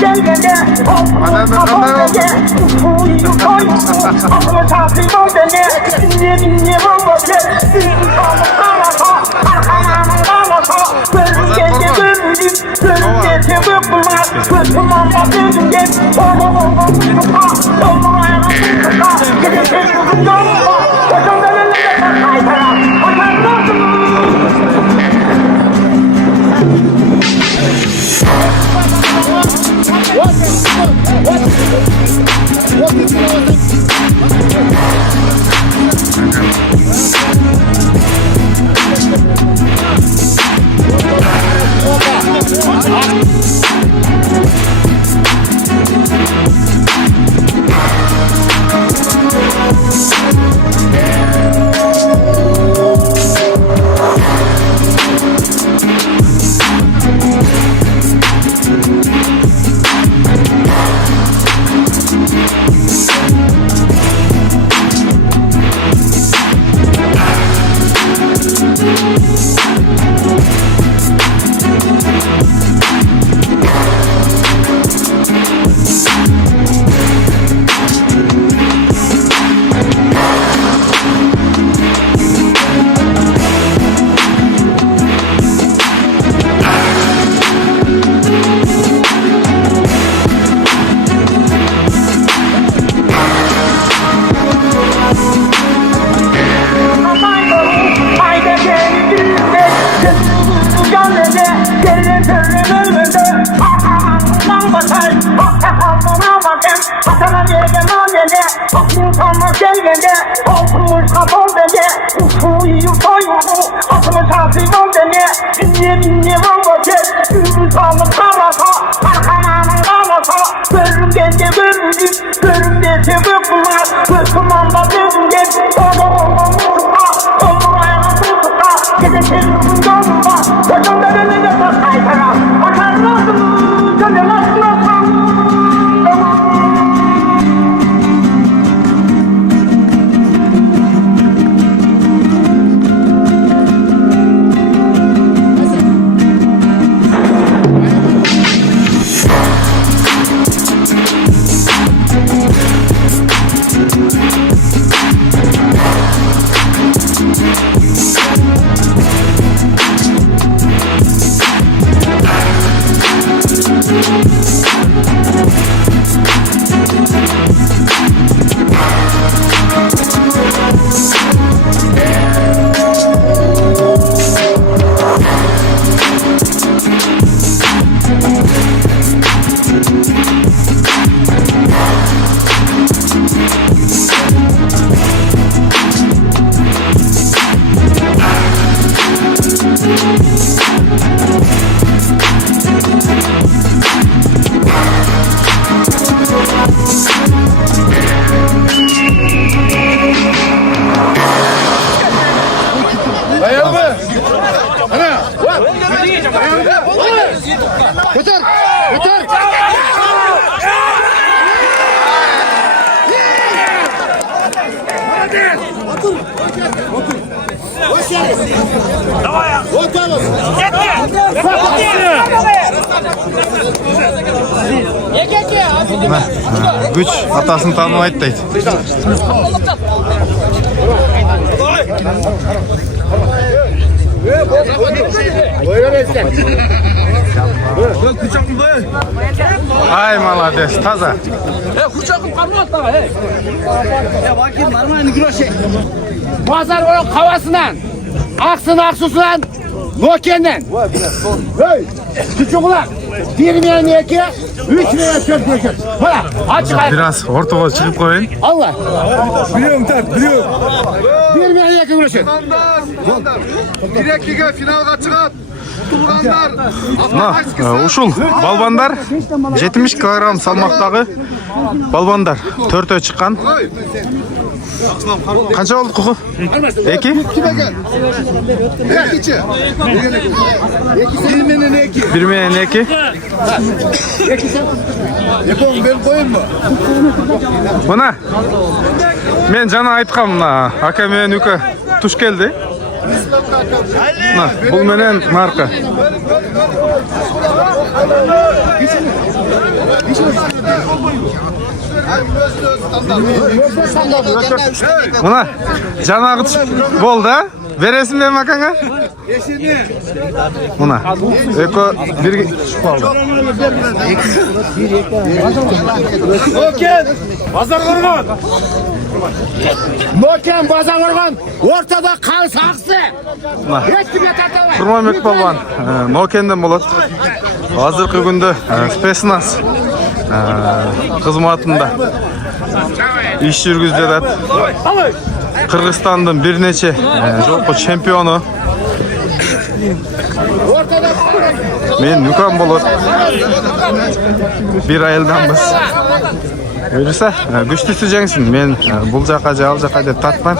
gelgende Olsun kapondege Uçuyu koyusu Aklı çarpıyor dene Dinle babacı İnsanı karata Arkananın karata Bölgede bölgede Bölgede bölgede Bölgede bölgede Oğlum tutuka Yolun ayağını tutuka Gidin sözünün yoluna Kocan belirlerde kaytara Kocan gelgende Olmuş kapondege Uçuyu koyusu Aklı çarpıyor dene Dinle babacı İnsanı karata Arkananın karata Bölgede bölgede Bölgede bölgede Bölgede bölgede Oğlum tutuka Yolun ayağını tutuka Gidin sözünün yoluna Kocan belirlerde kaytara Kocan gönül Güç atasını tanımaydı deydi. Ay malades, taza. Pazar onun havasından, aksın aksusundan, Nokia'ndan. Hey, küçük ulan. 22, 3 liraya çöp dökün. Hala, açık ayak. Biraz ortaga çıkıp koyun. Allah. Biliyorum tat, biliyorum. 22 uğraşın. Direkliga finalga çıkıp Tutulganlar. Ушул балбандар 70 кг салмактагы балбандар 4-өө чыккан. Канча болду куку? 2? Bir менен 2. Мына мен жана айткам, мына ака менен үкө туш келди. Бул менен марка. Mına janagı boldu ha? Veresin ben makanga? Mına. Eko bir Noken bazar vurgan. Ortada kalış aksı. Hiç kim yatartamay. Kurmanbek balban Nokenden bolat. Hazırkı günde Spesnaz kızmatında iş yürgüzüp Kırgızstan'dan bir neçe jolko çempiyonu. Men Nukan bolat. Bir ayıldanbız. Öyleyse güçlüsü jengsin. Men bul jaka al jaka dep tatman.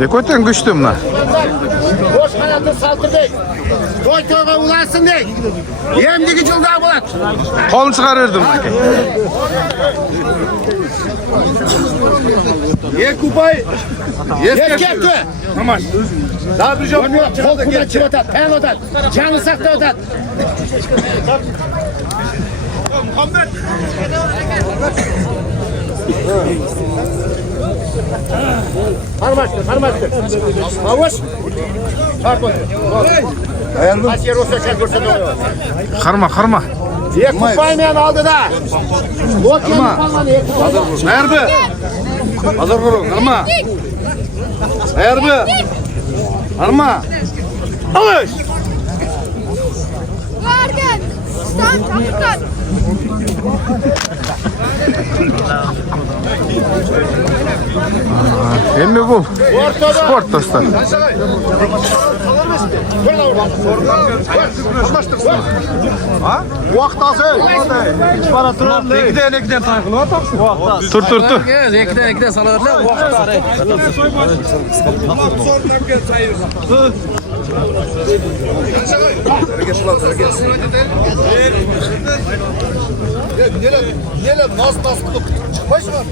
Dekoten güçlü mına. Boş kanatı Saltırbek. Toy toyga ulansın deyk. Emdigi жылда bolat. Kolun çıkar verdim. Ekupay. Eskepti. Tamam. Daha bir job. Kol kuda çıvatat, pen otat. Canı sakta otat. Harmaştır. Avuç. Çarp otur. Ayarlı. Asiyer olsa çarp görsen oluyor. Karma. Ekupay men aldı da. Loken falan ekupay. Nerede? Hazır vurun. Arma. Nerede? Arma. Alış. Vargen. Stand kaptan. Emmi bu. Sport dostlar. Vaqt azı. Nekiden tayqılıb atapsın. Tur. Ekide salarlar vaqtları. Neler naz qılıb. Baş var.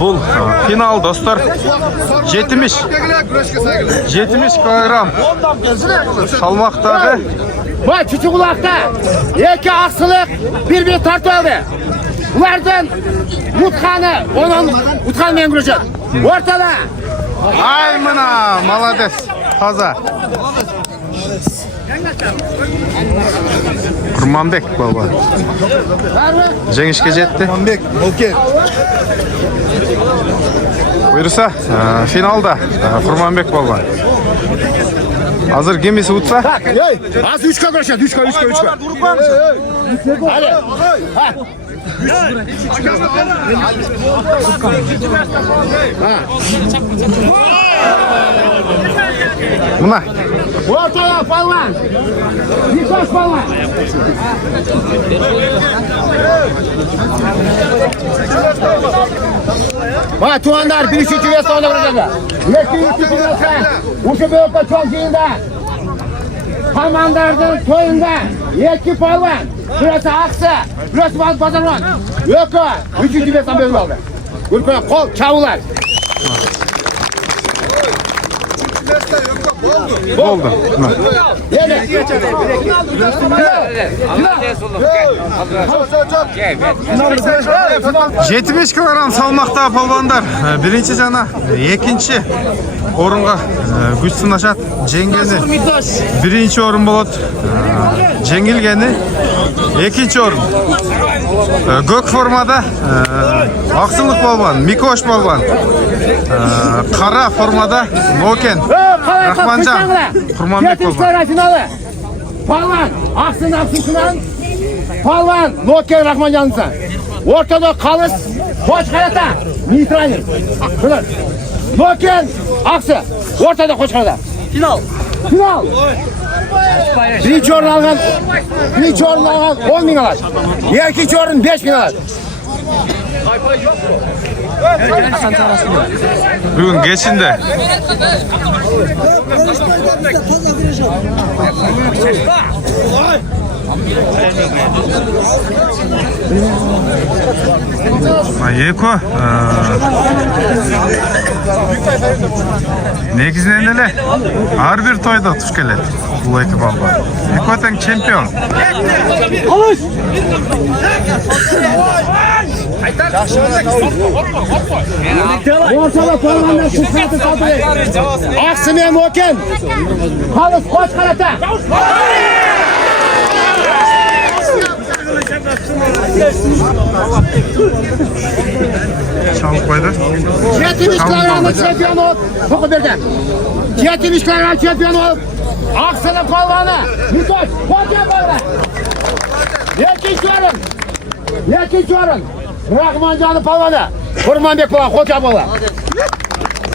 Bu final dostlar. 70 kilogram. Salmaqtagı Vay küçük kulakta. İki aksılık bir tartı aldı. Ulardan onun Utkan men güreşet. Ortada. ay mına malades. Taza. Kurmanbek baba. Jengişke jetti. Bek, Noken. Buyursa finalda Kurmanbek baba. Hazır gemisi utsa. Az 3'e güreşet. 3'e. Hadi. Ha. Mına. Ortaya falan. Nikoş falan. Bak tuğanlar bir üçüncü ve sonunda vuracaklar. Üçüncü ve Uşu büyükte çok yiyinde. Hamandardın toyunda. Yetki falan. Burası aksı. Burası pazarvan. Yok o. Üçüncü ve son bölüm aldı. Gülkoya kol çavular. Oldu. 70 kilogram salmakta palvandar. Birinci jana, ikinci orunga güç sınaşat. Jengeni birinci orun bolat. Jengilgeni ikinci orun. Gök formada aksılık balban, Mikoş balban. Kara formada Noken. Rahmancan. Kurmanbek balban. Finalı. Palvan. Aksın. Palvan. Noken Rahmancan'sın. Ortada kalış. Koç karata. Mitrani. Şunlar. Noken. Aksı. Ortada koç karata. Final. Birinci orun algan 10 bin alır. İkinci orun 5 bin alır. Bugün geçinde. Eko negizинен эле ар бир тойдо туш келет бул эки балба. Эко тең чемпион. Ortada parmağında şıkkatı satı. Aksımayan oken. Halıs koç karata. Çalıp koydu. 70 kilogram şampiyon olup. Toku birden. 70 kilogram şampiyon olup. Aksılı kollarına. Mütoş. Koca böyle. Yekin çorun. Rahmancanı palvanı. Kurmanbek falan koca bola.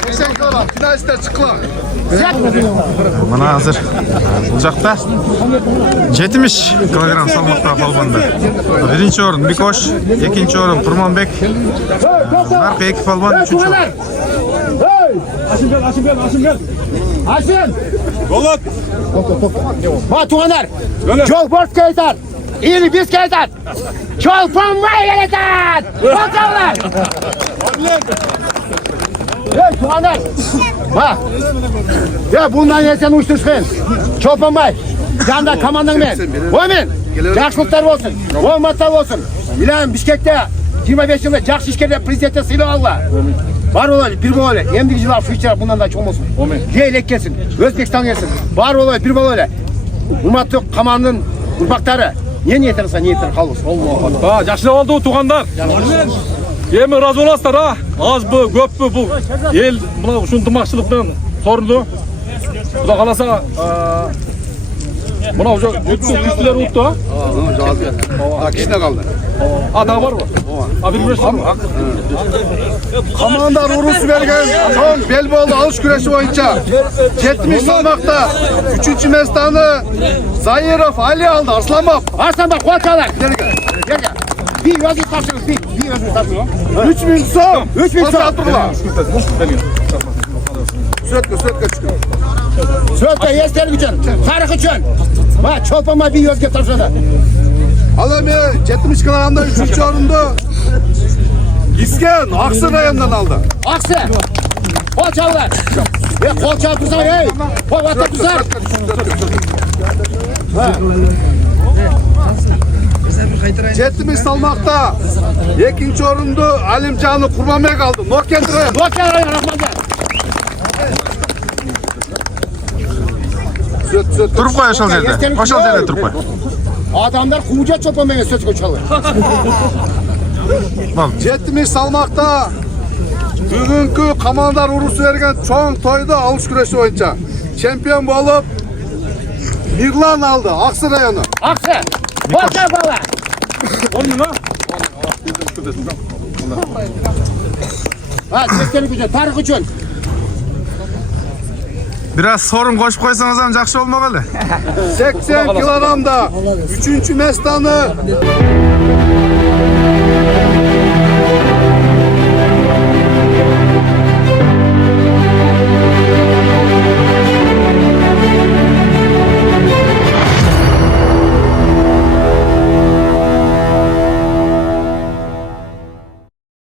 80 kilogram finalistler çıkılar. Mana hazır. Бул жакта 70 килограмм салмакта балбанда. Биринчи орун Бикош, экинчи орун Курманбек. Аркы эки балбан, үчүнчү орун. Aşın. Bolat. Batuhaner. Çok borç kayıtar. İyi biz kayıtar. Çok panmayı kayıtar. Bakalım. Hey Tuhaner. Bak. Ya bundan yesen uçtursun. Çok panmayı. Canda kamandan men. Omen. Yaxşılıklar olsun. Olmatlar olsun. İlan Bişkek'te 25 yılda Jakşı işkerde prezidente sıyla Allah. Var olayı bir böyle. Emdik yıllar su içer bundan da çok olsun. Yeylek gelsin. Özbekistan gelsin. Var olayı bir böyle. Hurmatlı kamanın ұрпақтары. Не ниетіңізге ниеттер қалыс. Allah. Жақсы болды туғандар. Емі разы боласыздар, а? Аз бі, көп бі бұл ел мынау ынтымақшылықпен сорынды. Құда қаласа, мынау күштілер ұлтты, а? Kişine kaldı. Ада бар ба? А, бір var mı? Komandar Urus vergen son Belboğlu alış güreşi boyunca 70 salmakta 3. mestanı Zayirov Ali aldı. Arslanbap. Arslanbap koçalar. Gel gel. Bir özgür taşıyoruz. Bir özgür taşıyoruz. 3000 son. 3000 son. Sötke çıkıyor. Söyle yester için. Tarih için. Bak çolpama bir özgür taşıyoruz. Alemi 70 kilogramda 3. orunda İsken Aksı rayonundan aldı. Aksı. Koçalar. Kol çarpırsan hey. Kol atıp tutar. 70 salmakta 2. orunda Alimcan'ı Kurbanbek aldı. Nokkent rayon. Nokkent rayon Rahmanca. Туруп кой ошол жерде. Ошол жерде туруп кой. Adamlar kuğuca çopamaya söz koçalı. 70 salmakta bugünkü komandar urusu vergen çoğun toyda alış güreşi boyunca şampiyon olup Mirlan aldı. Aksı rayonu. Aksı. Koça bala. Onun mu? Ha sesleri güzel. Tarih için. Biraz sorun koşup koysanız ham жакшы болмок эле. 80 kilogramda 3. mestanı